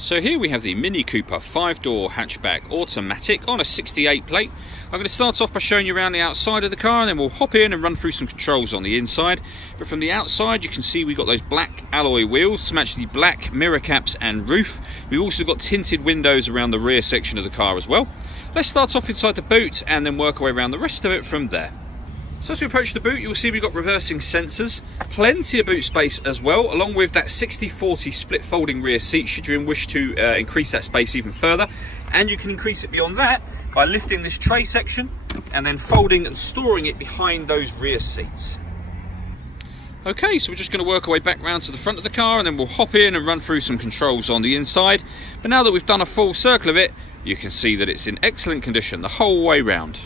So here we have the Mini Cooper 5-door hatchback automatic on a 68 plate. I'm going to start off by showing you around the outside of the car, and then we'll hop in and run through some controls on the inside. But from the outside you can see we've got those black alloy wheels to match the black mirror caps and roof. We've also got tinted windows around the rear section of the car as well. Let's start off inside the boot and then work our way around the rest of it from there. So as we approach the boot, you'll see we've got reversing sensors, plenty of boot space as well, along with that 60-40 split folding rear seat should you wish to increase that space even further. And you can increase it beyond that by lifting this tray section and then folding and storing it behind those rear seats. Okay, so we're just going to work our way back round to the front of the car, and then we'll hop in and run through some controls on the inside. But now that we've done a full circle of it, you can see that it's in excellent condition the whole way round.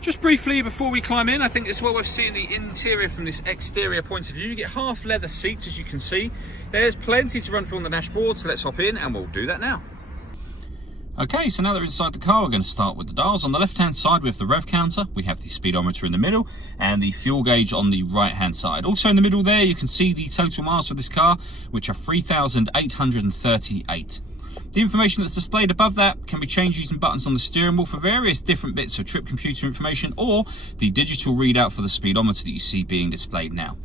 Just briefly before we climb in, I think it's well worth seeing the interior from this exterior point of view. You get half leather seats, as you can see. There's plenty to run through on the dashboard, so let's hop in and we'll do that now. Okay, so now that we're inside the car, we're going to start with the dials. On the left-hand side, we have the rev counter, we have the speedometer in the middle, and the fuel gauge on the right-hand side. Also in the middle there, you can see the total miles for this car, which are 3,838. The information that's displayed above that can be changed using buttons on the steering wheel for various different bits of trip computer information, or the digital readout for the speedometer that you see being displayed now.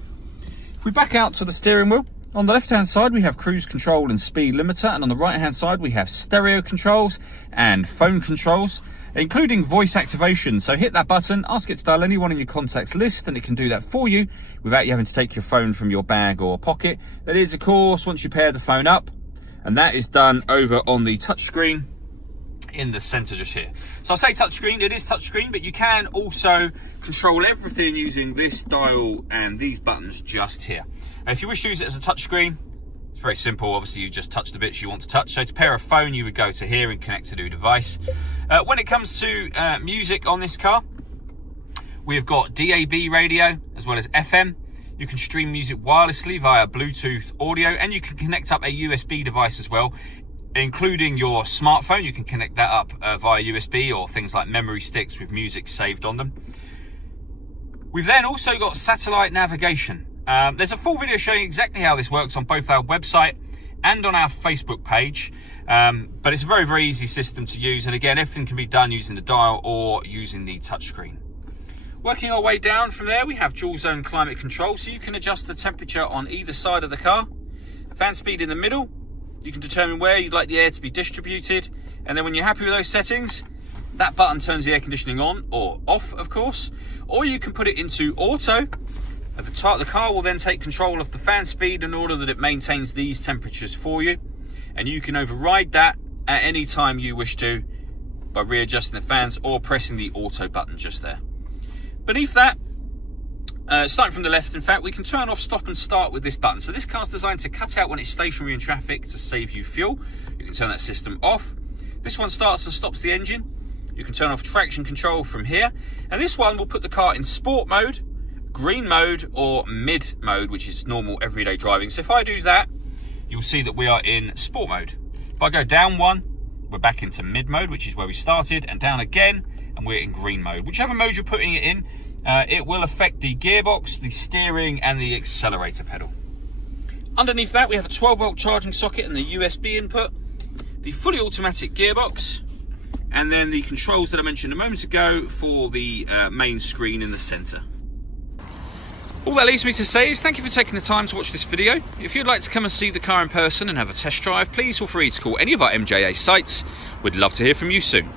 If we back out to the steering wheel, on the left hand side we have cruise control and speed limiter, and on the right hand side we have stereo controls and phone controls, including voice activation. So hit that button, ask it to dial anyone in your contacts list, and it can do that for you without you having to take your phone from your bag or pocket. That is, of course, once you pair the phone up, and that is done over on the touchscreen in the center just here. So I say touchscreen, it is touchscreen, but you can also control everything using this dial and these buttons just here. And if you wish to use it as a touchscreen, it's very simple. Obviously you just touch the bits you want to touch. So to pair a phone, you would go to here and connect to new device. When it comes to music on this car, we've got DAB radio as well as FM. You can stream music wirelessly via Bluetooth audio, and you can connect up a USB device as well, including your smartphone. You can connect that up via USB, or things like memory sticks with music saved on them. We've then also got satellite navigation. There's a full video showing exactly how this works on both our website and on our Facebook page, but it's a very, very easy system to use, and again, everything can be done using the dial or using the touchscreen. Working our way down from there, we have dual zone climate control, so you can adjust the temperature on either side of the car. Fan speed in the middle, you can determine where you'd like the air to be distributed, and then when you're happy with those settings, that button turns the air conditioning on or off, of course, or you can put it into auto. At the car will then take control of the fan speed in order that it maintains these temperatures for you, and you can override that at any time you wish to by readjusting the fans or pressing the auto button just there. Beneath that, starting from the left, in fact, we can turn off stop and start with this button. So this car's designed to cut out when it's stationary in traffic to save you fuel. You can turn that system off. This one starts and stops the engine. You can turn off traction control from here. And this one will put the car in sport mode, green mode, or mid mode, which is normal everyday driving. So if I do that, you'll see that we are in sport mode. If I go down one, we're back into mid mode, which is where we started, and down again, and we're in green mode. Whichever mode you're putting it in, it will affect the gearbox, the steering, and the accelerator pedal. Underneath that, we have a 12-volt charging socket and the USB input, the fully automatic gearbox, and then the controls that I mentioned a moment ago for the main screen in the center. All that leaves me to say is thank you for taking the time to watch this video. If you'd like to come and see the car in person and have a test drive, please feel free to call any of our MJA sites. We'd love to hear from you soon.